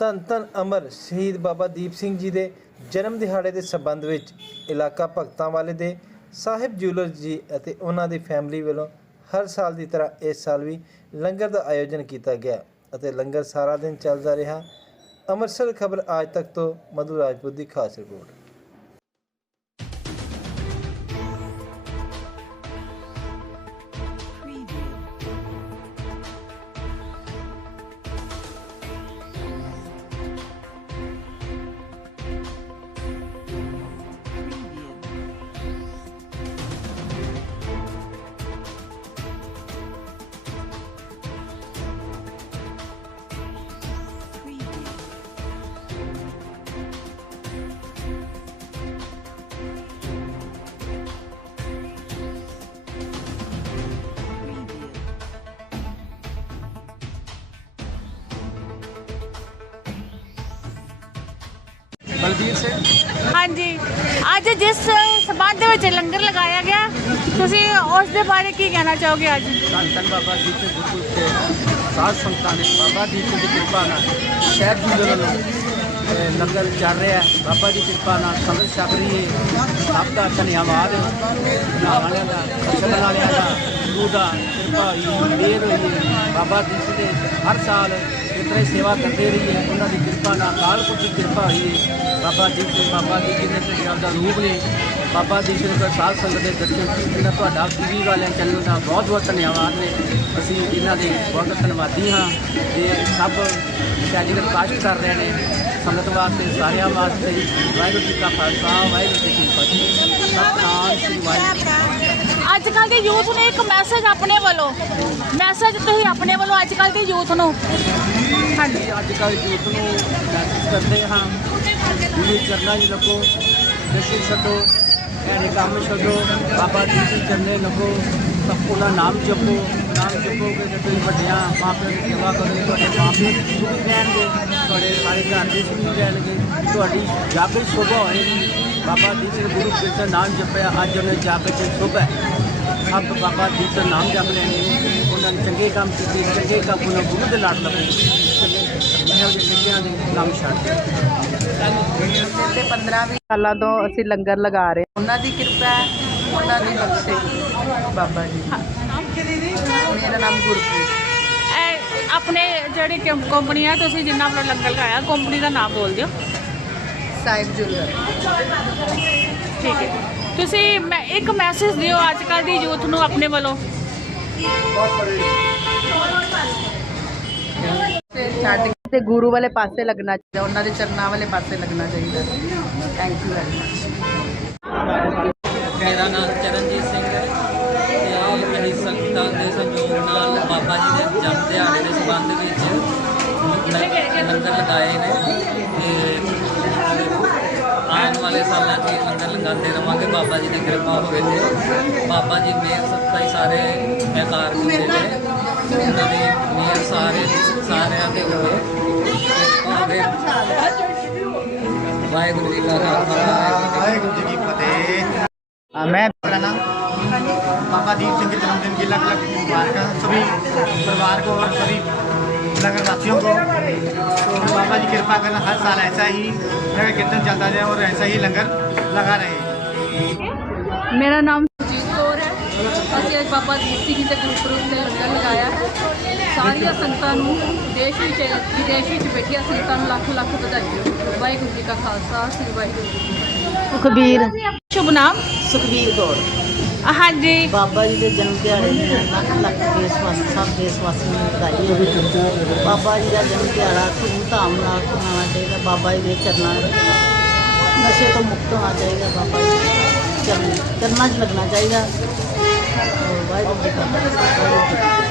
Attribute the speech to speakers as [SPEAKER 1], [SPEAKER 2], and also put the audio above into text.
[SPEAKER 1] ਧੰਨ ਧੰਨ ਅਮਰ ਸ਼ਹੀਦ ਬਾਬਾ ਦੀਪ ਸਿੰਘ ਜੀ ਦੇ ਜਨਮ ਦਿਹਾੜੇ ਦੇ ਸੰਬੰਧ ਵਿੱਚ ਇਲਾਕਾ ਭਗਤਾਂ ਵਾਲੇ ਦੇ, ਸਾਹਿਬ ਜੂਲਰ ਜੀ ਅਤੇ ਉਹਨਾਂ ਦੀ ਫੈਮਿਲੀ ਵੱਲੋਂ ਹਰ ਸਾਲ ਦੀ ਤਰ੍ਹਾਂ ਇਸ ਸਾਲ ਵੀ ਲੰਗਰ ਦਾ ਆਯੋਜਨ ਕੀਤਾ ਗਿਆ ਅਤੇ ਲੰਗਰ ਸਾਰਾ ਦਿਨ ਚੱਲਦਾ ਰਿਹਾ। ਅੰਮ੍ਰਿਤਸਰ ਖਬਰ ਆਜ ਤੱਕ ਤੋਂ ਮਧੂ ਰਾਜਪੂਤ ਦੀ ਖਾਸ ਰਿਪੋਰਟ।
[SPEAKER 2] ਬਲਬੀਰ ਸਿੰਘ?
[SPEAKER 3] ਹਾਂਜੀ। ਅੱਜ ਜਿਸ ਸਬੰਧ ਦੇ ਵਿੱਚ ਲੰਗਰ ਲਗਾਇਆ ਗਿਆ ਤੁਸੀਂ ਉਸ ਦੇ ਬਾਰੇ ਕੀ ਕਹਿਣਾ ਚਾਹੋਗੇ ਅੱਜ?
[SPEAKER 2] ਧੰਨ ਬਾਬਾ ਦੀਪ ਸਿੰਘ ਗੁਰਪੁਰਬ ਤੇ ਸਾਧ ਸੰਗਤਾਂ ਨੇ ਬਾਬਾ ਸਿੰਘ ਦੀ ਕਿਰਪਾ ਨਾਲ ਸ਼ਹਿਰ ਜੀ ਦੇ ਵੱਲੋਂ ਲੰਗਰ ਚੱਲ ਰਿਹਾ ਹੈ। ਬਾਬਾ ਦੀ ਕਿਰਪਾ ਨਾਲ ਸੰਗਤ ਛਕ ਰਹੀ ਹੈ। ਸਭ ਦਾ ਧੰਨਵਾਦ ਵਾਲਿਆਂ ਦਾ ਛਕਣ ਵਾਲਿਆਂ ਦਾ। ਗੁਰੂ ਦਾ ਕਿਰਪਾ ਹੋਈ ਮਿਹਰ ਹੋਈ ਬਾਬਾ ਦੀਪ ਸਿੰਘ ਦੇ ਹਰ ਸਾਲ ਇਸ ਤਰ੍ਹਾਂ ਸੇਵਾ ਕਰਦੇ ਰਹੀਏ ਉਹਨਾਂ ਦੀ ਕਿਰਪਾ ਨਾਲ ਅਕਾਲ ਪੁਰਖ ਦੀ ਕਿਰਪਾ ਹੋਈ ਹੈ। ਬਾਬਾ ਜੀ ਸਿੰਘ, ਬਾਬਾ ਜੀ ਦੇ ਪੰਜਾਬ ਦਾ ਰੂਪ ਨੇ। ਬਾਬਾ ਜੀ ਸਿੰਘ ਦਾ ਸਾਧ ਸੰਗਤ ਦੇ ਦਰਸ਼ਨ ਕੀਤੇ ਨਾ ਤੁਹਾਡਾ ਟੀਵੀ ਵਾਲਿਆਂ ਚੈਨਲ ਦਾ ਬਹੁਤ ਬਹੁਤ ਧੰਨਵਾਦ ਨੇ। ਅਸੀਂ ਇਹਨਾਂ ਦੇ ਬਹੁਤ ਧੰਨਵਾਦੀ ਹਾਂ। ਇਹ ਸਭ ਸ਼ੈਲੀ ਦੇ ਕਰ ਰਹੇ ਨੇ। ਸੰਗਤ ਵਾਸਤੇ, ਸਾਰਿਆਂ ਵਾਸਤੇ ਵਾਹਿਗੁਰੂ ਜੀ ਕਾ ਖਾਲਸਾ, ਵਾਹਿਗੁਰੂ ਜੀ ਕੀ ਫਤਿਹ। ਸਤਨਾਮ ਸ੍ਰੀ ਵਾਹਿਗੁਰੂ
[SPEAKER 3] ਅੱਜ ਕੱਲ ਦੇ ਯੂਥ ਨੂੰ ਇੱਕ ਮੈਸੇਜ ਆਪਣੇ ਵੱਲੋਂ ਮੈਸੇਜ ਤੁਸੀਂ ਆਪਣੇ ਵੱਲੋਂ ਅੱਜ ਕੱਲ ਦੇ ਯੂਥ ਨੂੰ। ਹਾਂਜੀ
[SPEAKER 2] ਅੱਜ ਕੱਲ੍ਹ ਯੂਥ ਨੂੰ ਮੈਸੇਜ ਕਰਦੇ ਹਾਂ। ਗੁਰੂ ਚਰਨਾਂ ਹੀ ਲੱਗੋ ਨਸ਼ੇ ਛੱਡੋ ਐਨੇ ਕੰਮ ਛੱਡੋ, ਬਾਬਾ ਜੀ ਦੇ ਚਰਨੇ ਲੱਗੋ, ਸਭ ਨਾਮ ਜਪੋ, ਨਾਮ ਜਪੋਗੇ ਤੇ ਤੁਸੀਂ ਵੱਡਿਆਂ ਮਾਪਿਆਂ ਦੀ ਸੇਵਾ ਕਰੋਗੇ ਤੁਹਾਡੇ ਮਾਪੇ ਸੁਖੀ ਰਹਿਣਗੇ, ਤੁਹਾਡੇ ਸਾਰੇ ਘਰ ਦੇ ਸੁਖੀ ਰਹਿਣਗੇ, ਤੁਹਾਡੀ ਜਾਗਰਤ ਸੁਭਾ ਹੋਏਗੀ ਬਾਬਾ ਦੀਪ ਸਿੰਘ ਗੁਰੂ ਜੀ ਦਾ ਨਾਮ ਜਪਿਆ ਅੱਜ ਉਹਨੇ ਜਾਗਰਤ ਸੁਭ ਹੈ ਸਭ ਬਾਬਾ ਦੀਪ ਦਾ ਨਾਮ ਜਪ ਲੈਣਗੇ ਉਹਨਾਂ ਨੇ ਚੰਗੇ ਕੰਮ ਕੀਤੇ ਚੰਗੇ ਕੰਮ ਉਹਨਾਂ ਗੁਰੂ ਦੇ ਲੜ ਲੱਗੇ ਇਹੋ ਜਿਹੇ ਚੰਗਿਆਂ ਦੇ ਕੰਮ ਛੱਡ ਦਿੱਤੇ।
[SPEAKER 4] ਤੇ 15 20 ਸਾਲਾਂ ਤੋਂ ਅਸੀਂ ਲੰਗਰ ਲਗਾ ਰਹੇ। ਉਹਨਾਂ ਦੀ ਕਿਰਪਾ ਹੈ ਉਹਨਾਂ ਦੀ ਬਖਸ਼ਿਸ਼ ਬਾਬਾ ਜੀ। ਮੇਰਾ ਨਾਮ ਗੁਰਪ੍ਰੀਤ।
[SPEAKER 3] ਆਪਣੇ ਜਿਹੜੀ ਕੰਪਨੀ ਆ ਤੁਸੀਂ ਜਿੰਨਾ ਵੱਲੋਂ ਲੰਗਰ ਲਗਾਇਆ ਕੰਪਨੀ ਦਾ ਨਾਮ ਬੋਲ ਦਿਓ।
[SPEAKER 4] ਸਾਹਿਬ ਜੁਲਰ
[SPEAKER 3] ਠੀਕ ਹੈ। ਤੁਸੀਂ ਮੈਂ ਇੱਕ ਮੈਸੇਜ ਦਿਓ ਅੱਜ ਕੱਲ ਦੀ ਯੂਥ ਨੂੰ ਆਪਣੇ ਵੱਲੋਂ।
[SPEAKER 4] ਛੱਡ ਕੇ ਤੇ ਗੁਰੂ ਵਾਲੇ ਪਾਸੇ ਲੱਗਣਾ ਚਾਹੀਦਾ ਉਹਨਾਂ ਦੇ ਚਰਨਾਂ ਵਾਲੇ ਪਾਸੇ ਲੱਗਣਾ ਚਾਹੀਦਾ। ਥੈਂਕ ਯੂ ਵੈਰੀ ਮਚ
[SPEAKER 5] ਮੇਰਾ ਨਾਮ ਚਰਨਜੀਤ ਸਿੰਘ ਹੈ ਤੇ ਅਸੀਂ ਸੰਗਤਾਂ ਦੇ ਸਹਿਯੋਗ ਨਾਲ ਬਾਬਾ ਜੀ ਦੇ ਜਨਮ ਦਿਹਾੜੇ ਦੇ ਸੰਬੰਧ ਵਿੱਚ ਲੰਗਰ ਲਗਾਏ ਨੇ। ਸਾਲਾਂ 'ਚ ਇਹ ਲੰਗਰ ਲਗਾਉਂਦੇ ਰਵਾਂਗੇ ਬਾਬਾ ਜੀ ਦੀ ਕਿਰਪਾ ਹੋਵੇ ਤੇ ਬਾਬਾ ਜੀ ਮਿਹਰ ਸੱਤਾ ਹੀ ਸਾਰੇ ਬੇਕਾਰ ਕੀਤੇ ਨੇ ਉਹਨਾਂ ਦੀ ਮਿਹਰ ਸਾਰੇ ਸਾਰਿਆਂ ਤੇ ਹੋਵੇ ਕਿਰਪਾ ਹੋਵੇ ਵਾਹਿਗੁਰੂ ਜੀ ਕਾ ਖਾਲਸਾ ਵਾਹਿਗੁਰੂ ਜੀ ਕੀ ਫਤਿਹ
[SPEAKER 6] मैं मेरा नाम बाबा दीप सिंह के जन्मदिन की अलग अलग मुबारक सभी परिवार को और सभी नगर वासियों को तो बाबा जी कृपा करना हर साल ऐसा ही नगर कीर्तन चलता जाए और ऐसा ही लंगर लगा रहे
[SPEAKER 7] ਮੇਰਾ ਨਾਮ ਸੁਜੀਤ ਕੌਰ ਹੈ ਅਸੀਂ ਅੱਜ ਬਾਬਾ ਦੀਪ ਸਿੰਘ ਜੀ ਦੇ ਗੁਰਪੁਰਬ ਤੇ ਲੰਗਰ ਲਗਾਇਆ ਹੈ ਸਾਰੀਆਂ ਸੰਗਤਾਂ ਨੂੰ ਦੇਸ਼ ਵਿੱਚ ਵਿਦੇਸ਼ ਵਿੱਚ ਬੈਠੀਆਂ ਸੰਗਤਾਂ ਨੂੰ ਲੱਖ ਲੱਖ ਵਧਾਈ ਵਾਹਿਗੁਰੂ ਜੀ ਕਾ ਖਾਲਸਾ ਸ੍ਰੀ ਵਾਹਿਗੁਰੂ ਜੀ ਕੀ ਫਤਿਹ
[SPEAKER 4] ਸੁਖਬੀਰ
[SPEAKER 3] ਸ਼ੁਭ ਨਾਮ
[SPEAKER 4] ਸੁਖਬੀਰ ਕੌਰ
[SPEAKER 3] ਹਾਂਜੀ।
[SPEAKER 4] ਬਾਬਾ ਜੀ ਦੇ ਜਨਮ ਦਿਹਾੜੇ ਨੂੰ ਲੱਖ ਲੱਖ ਦੇਸ਼ ਸਭ ਦੇਸ਼ ਨੂੰ ਵਧਾਈ ਹੋਵੇ ਬਾਬਾ ਜੀ ਦਾ ਜਨਮ ਦਿਹਾੜਾ ਧੂਮ ਧਾਮ ਨਾਲ ਮਨਾਉਣਾ ਚਾਹੀਦਾ। ਬਾਬਾ ਜੀ ਦੇ ਚਰਨਾਂ ਨਸ਼ੇ ਤੋਂ ਮੁਕਤ ਹੋਣਾ ਚਾਹੀਦਾ। ਬਾਬਾ ਜੀ ਦੇ ਚਰਨ, ਚਰਨਾਂ 'ਚ ਲੱਗਣਾ ਚਾਹੀਦਾ। ਵਾਹਿਗੁਰੂ ਜੀ ਕਾ ਖਾਲਸਾ, ਵਾਹਿਗੁਰੂ ਜੀ ਕੀ ਫਤਿਹ।